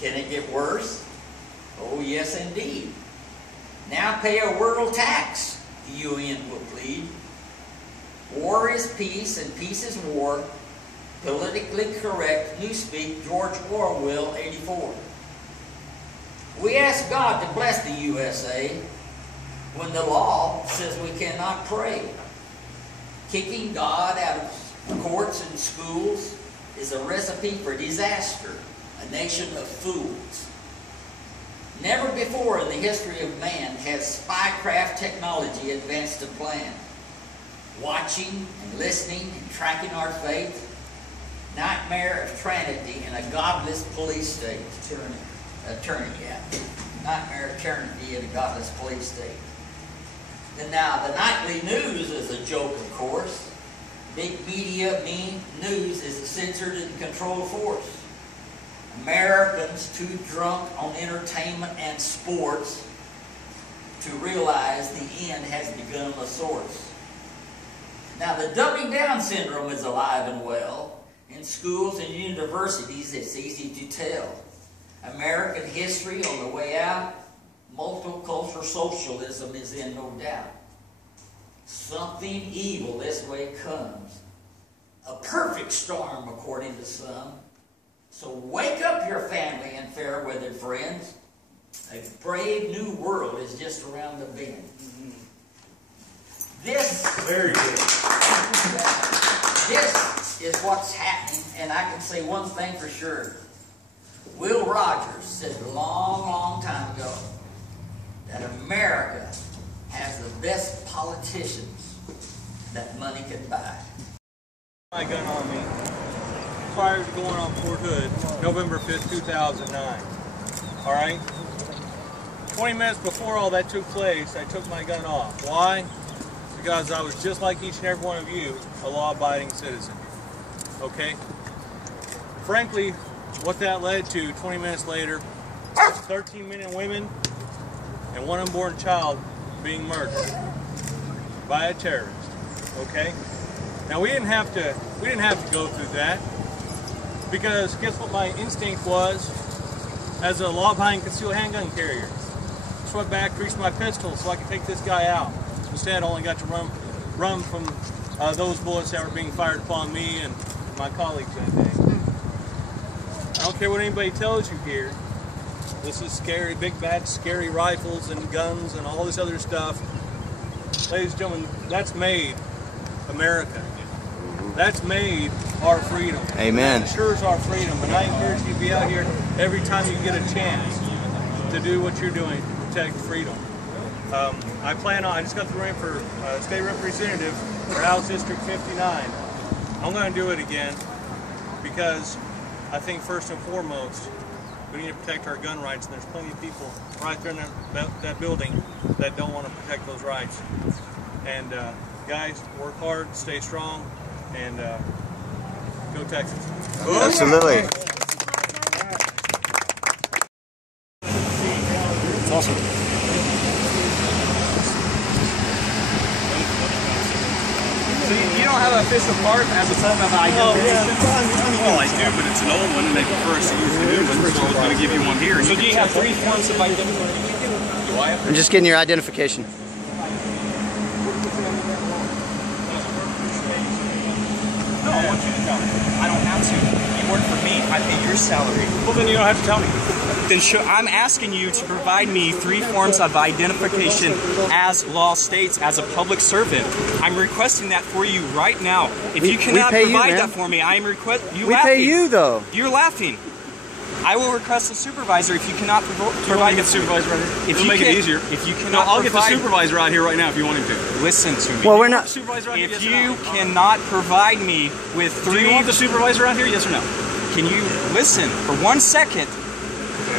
Can it get worse? Oh, yes, indeed. Now pay a world tax, the UN will plead. War is peace and peace is war. Politically correct newspeak, George Orwell, 84. We ask God to bless the USA when the law says we cannot pray. Kicking God out of courts and schools is a recipe for disaster, a nation of fools. Never before in the history of man has spycraft technology advanced to plan. Watching and listening and tracking our faith. Nightmare of tyranny in a godless police state. Tyranny, yeah. Nightmare of tyranny in a godless police state. And now, the nightly news is a joke, of course. Big media news is a censored and controlled force. Americans too drunk on entertainment and sports to realize the end has begun of sorts. Now, the doubling down syndrome is alive and well. In schools and universities, it's easy to tell. American history on the way out, multicultural socialism is in no doubt. Something evil this way comes. A perfect storm, according to some. So wake up your family and fair weather friends. A brave new world is just around the bend. This, very good. This is what's happening, and I can say one thing for sure. Will Rogers said a long, long time ago that America has the best politicians that money can buy. My gun on me prior to going on Fort Hood, November 5th, 2009. All right? 20 minutes before all that took place, I took my gun off. Why? Because I was just like each and every one of you, a law-abiding citizen. Okay? Frankly, what that led to 20 minutes later, 13 men and women and one unborn child being murdered by a terrorist. Okay? Now we didn't have to go through that, because guess what my instinct was as a law-abiding concealed handgun carrier? Swept back, greased my pistol so I could take this guy out. Instead, I only got to run from those bullets that were being fired upon me and my colleagues that day. I don't care what anybody tells you here. This is scary, big bad scary rifles and guns and all this other stuff. Ladies and gentlemen, that's made America. That's made our freedom. Amen. That ensures our freedom. And I encourage you to be out here every time you get a chance to do what you're doing to protect freedom. I just got the ring for state representative for House District 59. I'm going to do it again because I think first and foremost, we need to protect our gun rights, and there's plenty of people right there in that building that don't want to protect those rights. And guys, work hard, stay strong, and go Texas. Absolutely. It's awesome. So you don't have an official card as a form of identification? Well, I do, but it's an old one, and they prefer us to use the new one, so I was going to give you one here. So do you have 3 forms of identification? Do I have? I'm just getting your identification. No, I want you to tell me. I don't have to. You work for me. I pay your salary. Well, then you don't have to tell me. Then I'm asking you to provide me 3 forms of identification as law states, as a public servant. I'm requesting that for you right now. If you cannot provide that for me, I am requesting. We pay you, though. You're laughing. I will request a supervisor if you cannot provide the supervisor right here. It'll make it easier. If you cannot I'll get the supervisor out here right now if you want him to. Listen to me. Well, we're not. If you cannot provide me with 3... Do you want the supervisor out here, yes or no? Can you listen for 1 second?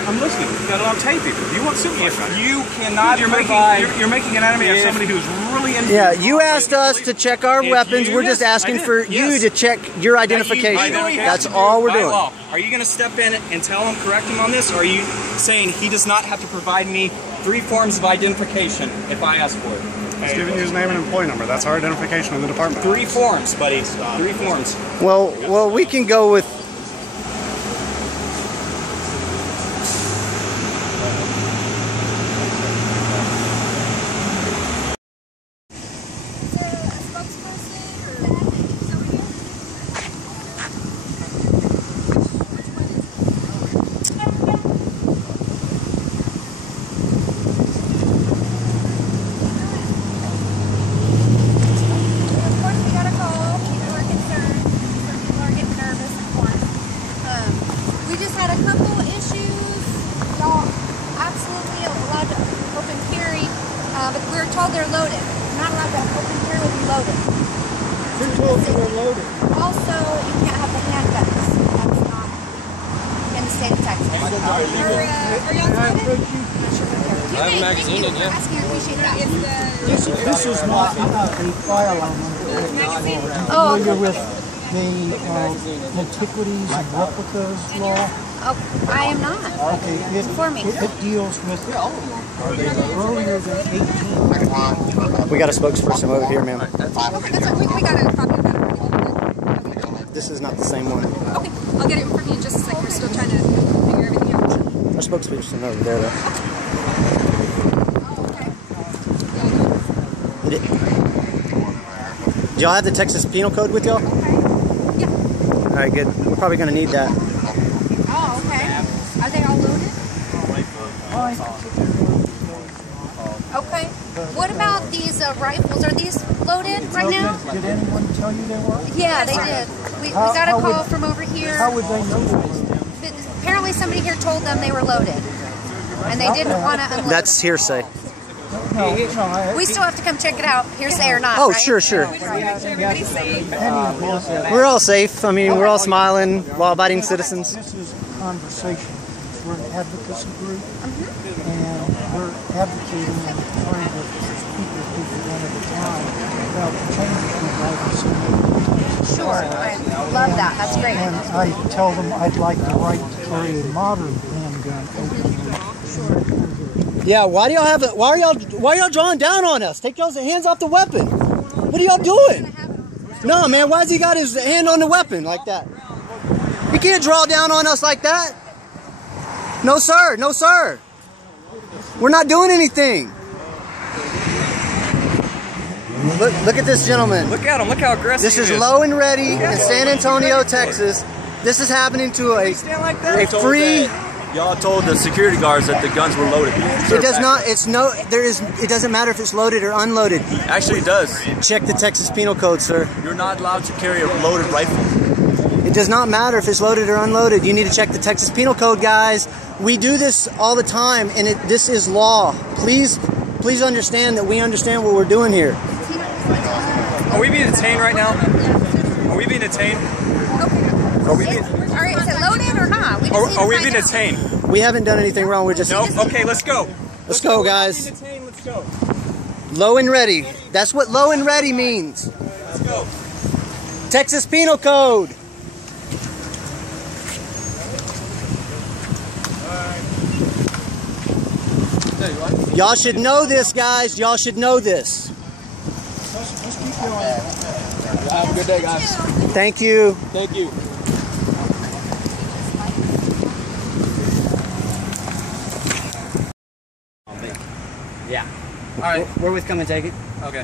I'm listening. You've got it on tape even. Do you want supervisor? If you cannot you're making an enemy of somebody who's really in. Yeah, you asked us to check our weapons. We're just asking for you to check your identification. That's all we're doing. Are you going to step in and tell him, correct him on this, or are you saying he does not have to provide me 3 forms of identification if I ask for it? He's giving you his name and employee number. That's our identification in the department. 3 forms, buddy. 3 forms. Well, we can go with. We just had a couple issues. Y'all absolutely allowed to open carry, but we were told they're loaded. Not allowed to open carry will be loaded. Who told you they're loaded? Also, you can't have the handguns. That's not in the state of Texas. Are y'all loaded? I have a magazine in, yeah. Asking, I appreciate that. This is not a firearm. Oh, Familiar with the antiquities and replicas law? oh, I am not. Okay, Inform me. it deals with earlier than 18. We got a spokesperson over here, ma'am. Okay, that's we got a copy of that. This is not the same one. Okay, I'll get it from you in just a second. We're still trying to figure everything out. Our spokesperson over there, though. Do y'all have the Texas Penal Code with y'all? Yeah. All right, good. We're probably going to need that. Oh, okay. Are they all loaded? Okay. What about these rifles? Are these loaded right now? Did anyone tell you they were? Yeah, they did. We got a call from over here. How would they know that? Apparently somebody here told them they were loaded. And they didn't want to unload That's hearsay. No, We still have to come check it out, hearsay or not, Oh, right? sure. Everybody's safe. We're all safe. I mean, we're all smiling, law-abiding citizens. This is a conversation. We're an advocacy group, and we're advocating and trying to speak with people one at a time about the changes we'd like to see made in Texas. Sure, I love that. That's great. And I tell them I'd like the right to carry a modern handgun openly. Yeah, why are y'all drawing down on us? Take y'all's hands off the weapon. What are y'all doing? No, man, why's he got his hand on the weapon like that? You can't draw down on us like that. No, sir. No, sir. We're not doing anything. Look at this gentleman. Look at him. Look how aggressive This is Low and Ready in San Antonio, Texas. This is happening to a free... Y'all told the security guards that the guns were loaded. It does not. It doesn't matter if it's loaded or unloaded. Actually, it does. Check the Texas Penal Code, sir. You're not allowed to carry a loaded rifle. It does not matter if it's loaded or unloaded. You need to check the Texas Penal Code, guys. We do this all the time, and this is law. Please understand that we understand what we're doing here. Are we being detained right now? Are we being detained? Are we being... All right, is it loaded or not? Are we being detained? We haven't done anything wrong. We're just... No? Okay, let's go. Let's go, guys. Let's go. Low and ready. That's what low and ready means. Let's go. Texas Penal Code. Y'all should know this, guys. Y'all should know this. Let's keep going. Have a good day, guys. Thank you. Thank you. Yeah. All right. We're with Come and Take It. Okay.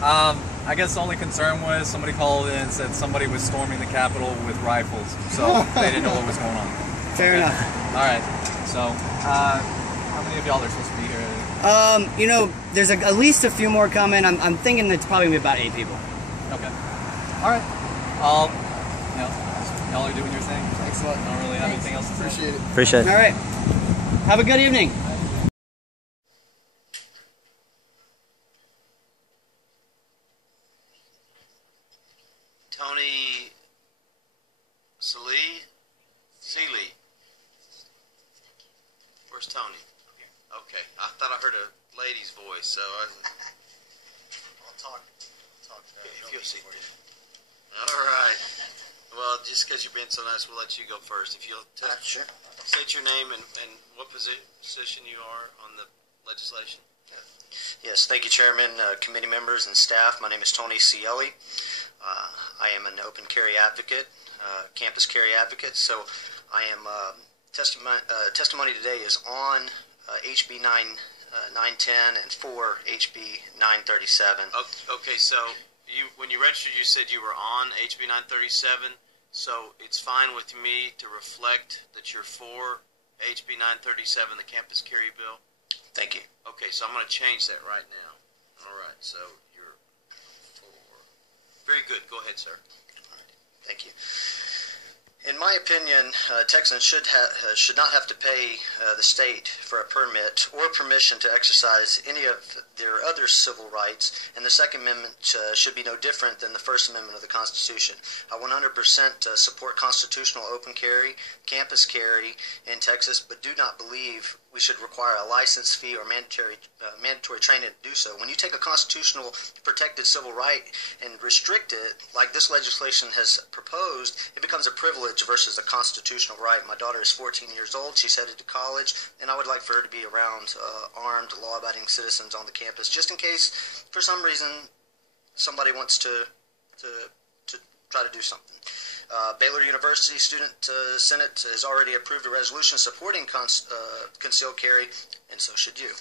I guess the only concern was somebody called in and said somebody was storming the Capitol with rifles, so they didn't know what was going on. Fair enough. All right. So, how many of y'all are supposed to be here? You know, there's at least a few more coming. I'm thinking it's probably gonna be about 8 people. Okay. All right. Y'all are doing your thing. Excellent. I don't really have anything else to say. Appreciate it. Appreciate it. All right. Have a good evening. Tony Seeley. Where's Tony? Okay, I thought I heard a lady's voice, so I'll talk if you'll see. All right. Well, just because you're being so nice, we'll let you go first. If you'll Sure. state your name and what position you are on the legislation. Yes, thank you, Chairman, committee members, and staff. My name is Tony Seeley. I am an open carry advocate, campus carry advocate. So I am testimony today is on HB 910 and 4 HB 937. Okay, so when you registered, you said you were on HB 937. So it's fine with me to reflect that you're for HB 937, the campus carry bill. Thank you. Okay, so I'm going to change that right now. All right, so you're for. Very good. Go ahead, sir. All right. Thank you. In my opinion, Texans should not have to pay the state for a permit or permission to exercise any of their other civil rights, and the Second Amendment should be no different than the First Amendment of the Constitution. I 100% support constitutional open carry, campus carry in Texas, but do not believe we should require a license fee or mandatory training to do so. When you take a constitutional protected civil right and restrict it, like this legislation has proposed, it becomes a privilege versus a constitutional right. My daughter is 14 years old. She's headed to college, and I would like for her to be around armed, law-abiding citizens on the campus, just in case, for some reason, somebody wants to try to do something. Baylor University Student Senate has already approved a resolution supporting concealed carry, and so should you.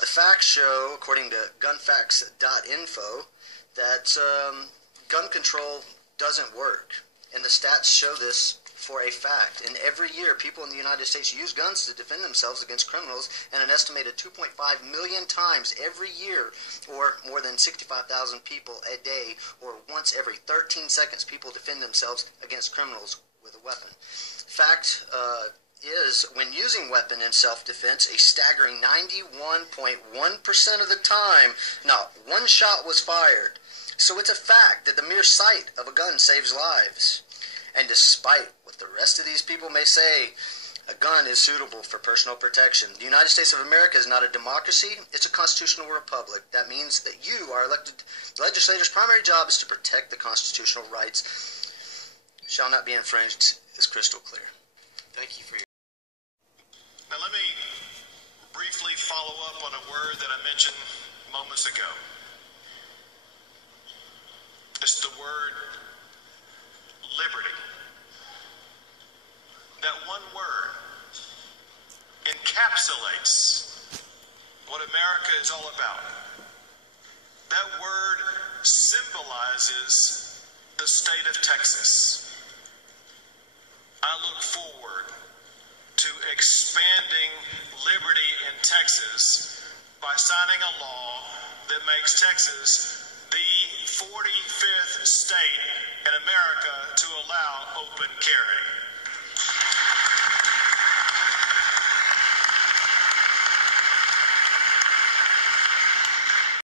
The facts show, according to gunfacts.info, that gun control doesn't work, and the stats show this for a fact. And every year, people in the United States use guns to defend themselves against criminals, and an estimated 2.5 million times every year, or more than 65,000 people a day, or once every 13 seconds, people defend themselves against criminals with a weapon. Fact is, when using weapon in self-defense, a staggering 91.1% of the time, not one shot was fired. So it's a fact that the mere sight of a gun saves lives. And despite what the rest of these people may say, a gun is suitable for personal protection. The United States of America is not a democracy, it's a constitutional republic. That means that you, our elected legislators' primary job is to protect the constitutional rights. Shall not be infringed is crystal clear. Thank you for your... Now let me briefly follow up on a word that I mentioned moments ago. It's the word liberty. That one word encapsulates what America is all about. That word symbolizes the state of Texas. I look forward to expanding liberty in Texas by signing a law that makes Texas the 45th state in America to allow open carry.